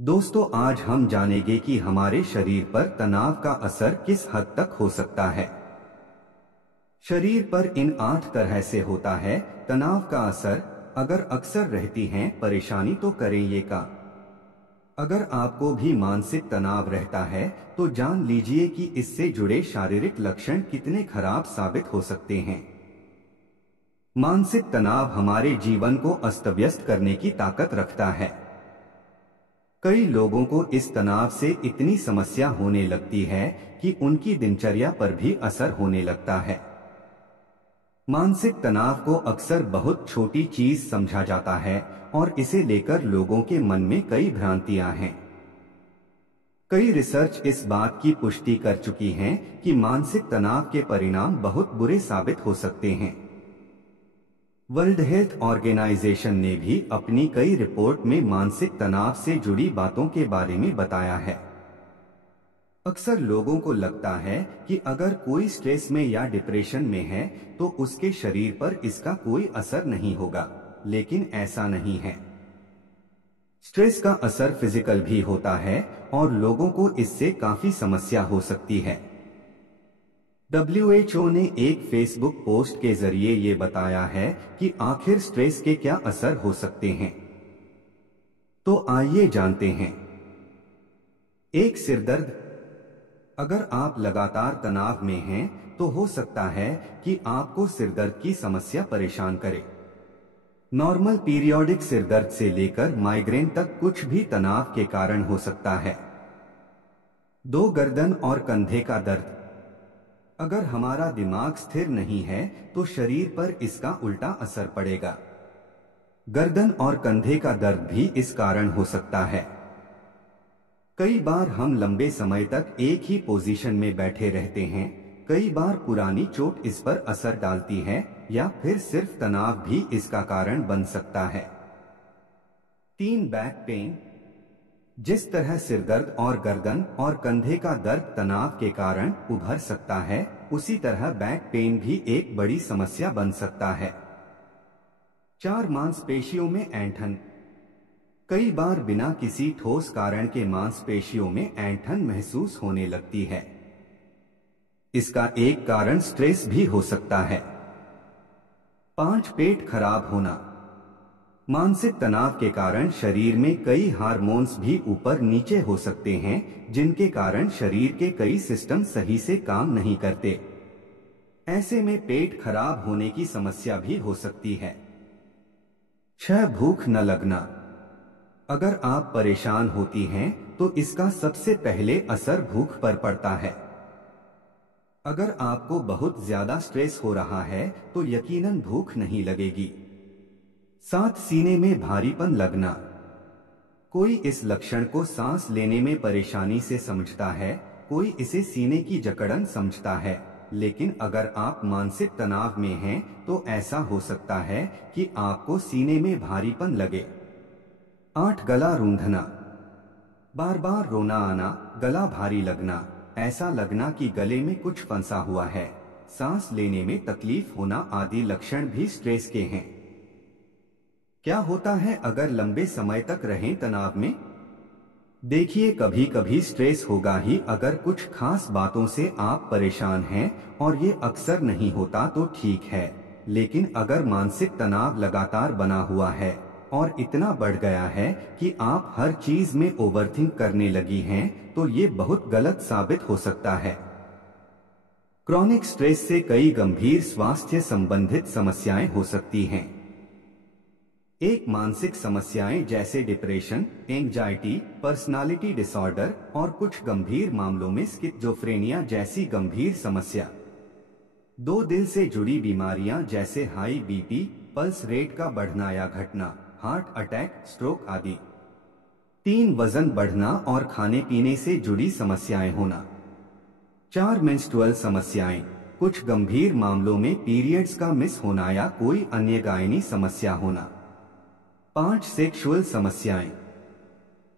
दोस्तों, आज हम जानेंगे कि हमारे शरीर पर तनाव का असर किस हद तक हो सकता है। शरीर पर इन 8 तरह से होता है तनाव का असर। अगर अक्सर रहती हैं परेशानी तो करें ये काम। अगर आपको भी मानसिक तनाव रहता है तो जान लीजिए कि इससे जुड़े शारीरिक लक्षण कितने खराब साबित हो सकते हैं। मानसिक तनाव हमारे जीवन को अस्त-व्यस्त करने की ताकत रखता है। कई लोगों को इस तनाव से इतनी समस्या होने लगती है कि उनकी दिनचर्या पर भी असर होने लगता है। मानसिक तनाव को अक्सर बहुत छोटी चीज समझा जाता है और इसे लेकर लोगों के मन में कई भ्रांतियां हैं। कई रिसर्च इस बात की पुष्टि कर चुकी हैं कि मानसिक तनाव के परिणाम बहुत बुरे साबित हो सकते हैं। वर्ल्ड हेल्थ ऑर्गेनाइजेशन ने भी अपनी कई रिपोर्ट में मानसिक तनाव से जुड़ी बातों के बारे में बताया है। अक्सर लोगों को लगता है कि अगर कोई स्ट्रेस में या डिप्रेशन में है तो उसके शरीर पर इसका कोई असर नहीं होगा, लेकिन ऐसा नहीं है। स्ट्रेस का असर फिजिकल भी होता है और लोगों को इससे काफी समस्या हो सकती है। WHO ने एक फेसबुक पोस्ट के जरिए ये बताया है कि आखिर स्ट्रेस के क्या असर हो सकते हैं। तो आइए जानते हैं। एक, सिरदर्द। अगर आप लगातार तनाव में हैं तो हो सकता है कि आपको सिरदर्द की समस्या परेशान करे। नॉर्मल पीरियोडिक सिरदर्द से लेकर माइग्रेन तक कुछ भी तनाव के कारण हो सकता है। 2, गर्दन और कंधे का दर्द। अगर हमारा दिमाग स्थिर नहीं है तो शरीर पर इसका उल्टा असर पड़ेगा। गर्दन और कंधे का दर्द भी इस कारण हो सकता है। कई बार हम लंबे समय तक एक ही पोजीशन में बैठे रहते हैं। कई बार पुरानी चोट इस पर असर डालती है या फिर सिर्फ तनाव भी इसका कारण बन सकता है। 3, बैक पेन। जिस तरह सिरदर्द और गर्दन और कंधे का दर्द तनाव के कारण उभर सकता है, उसी तरह बैक पेन भी एक बड़ी समस्या बन सकता है। 4, मांसपेशियों में ऐंठन। कई बार बिना किसी ठोस कारण के मांसपेशियों में ऐंठन महसूस होने लगती है। इसका एक कारण स्ट्रेस भी हो सकता है। 5, पेट खराब होना। मानसिक तनाव के कारण शरीर में कई हार्मोन्स भी ऊपर नीचे हो सकते हैं, जिनके कारण शरीर के कई सिस्टम सही से काम नहीं करते। ऐसे में पेट खराब होने की समस्या भी हो सकती है। 6, भूख न लगना। अगर आप परेशान होती हैं तो इसका सबसे पहले असर भूख पर पड़ता है। अगर आपको बहुत ज्यादा स्ट्रेस हो रहा है तो यकीनन भूख नहीं लगेगी। 7, सीने में भारीपन लगना। कोई इस लक्षण को सांस लेने में परेशानी से समझता है, कोई इसे सीने की जकड़न समझता है, लेकिन अगर आप मानसिक तनाव में हैं तो ऐसा हो सकता है कि आपको सीने में भारीपन लगे। 8, गला रूंधना। बार बार रोना आना, गला भारी लगना, ऐसा लगना कि गले में कुछ फंसा हुआ है, सांस लेने में तकलीफ होना आदि लक्षण भी स्ट्रेस के हैं। क्या होता है अगर लंबे समय तक रहें तनाव में? देखिए, कभी कभी स्ट्रेस होगा ही अगर कुछ खास बातों से आप परेशान हैं, और ये अक्सर नहीं होता तो ठीक है, लेकिन अगर मानसिक तनाव लगातार बना हुआ है और इतना बढ़ गया है कि आप हर चीज में ओवरथिंक करने लगी हैं, तो ये बहुत गलत साबित हो सकता है। क्रॉनिक स्ट्रेस से कई गंभीर स्वास्थ्य संबंधित समस्याएं हो सकती हैं। एक, मानसिक समस्याएं जैसे डिप्रेशन, एंजाइटी, पर्सनालिटी डिसऑर्डर और कुछ गंभीर मामलों में स्किज़ोफ्रेनिया जैसी गंभीर समस्या। 2, दिल से जुड़ी बीमारियां जैसे हाई बीपी, पल्स रेट का बढ़ना या घटना, हार्ट अटैक, स्ट्रोक आदि। 3, वजन बढ़ना और खाने पीने से जुड़ी समस्याएं होना। 4, मेंस्ट्रुअल समस्याएं। कुछ गंभीर मामलों में पीरियड्स का मिस होना या कोई अन्य गायनी समस्या होना। 5, सेक्सुअल समस्याएं।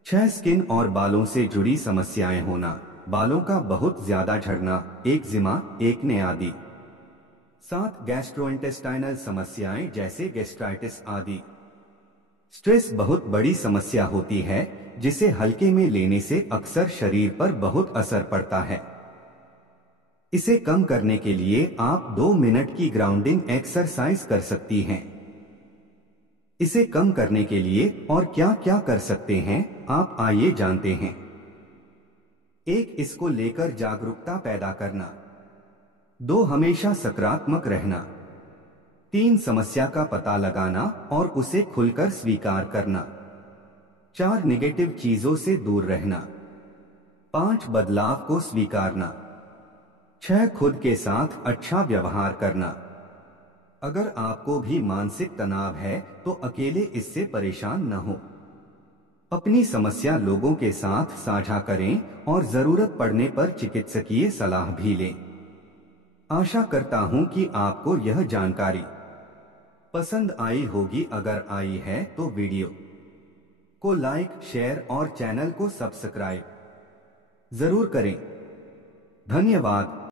6, स्किन और बालों से जुड़ी समस्याएं होना, बालों का बहुत ज्यादा झड़ना, एक्जिमा, एक्ने आदि। 7, गैस्ट्रोइंटेस्टाइनल समस्याएं जैसे गैस्ट्राइटिस आदि। स्ट्रेस बहुत बड़ी समस्या होती है, जिसे हल्के में लेने से अक्सर शरीर पर बहुत असर पड़ता है। इसे कम करने के लिए आप 2 मिनट की ग्राउंडिंग एक्सरसाइज कर सकती हैं। इसे कम करने के लिए और क्या क्या कर सकते हैं, आप आइए जानते हैं। 1. इसको लेकर जागरूकता पैदा करना। 2. हमेशा सकारात्मक रहना। 3. समस्या का पता लगाना और उसे खुलकर स्वीकार करना। 4. नेगेटिव चीजों से दूर रहना। 5. बदलाव को स्वीकारना। 6. खुद के साथ अच्छा व्यवहार करना। अगर आपको भी मानसिक तनाव है तो अकेले इससे परेशान न हो। अपनी समस्या लोगों के साथ साझा करें और जरूरत पड़ने पर चिकित्सकीय सलाह भी लें। आशा करता हूं कि आपको यह जानकारी पसंद आई होगी। अगर आई है तो वीडियो को लाइक, शेयर और चैनल को सब्सक्राइब जरूर करें। धन्यवाद।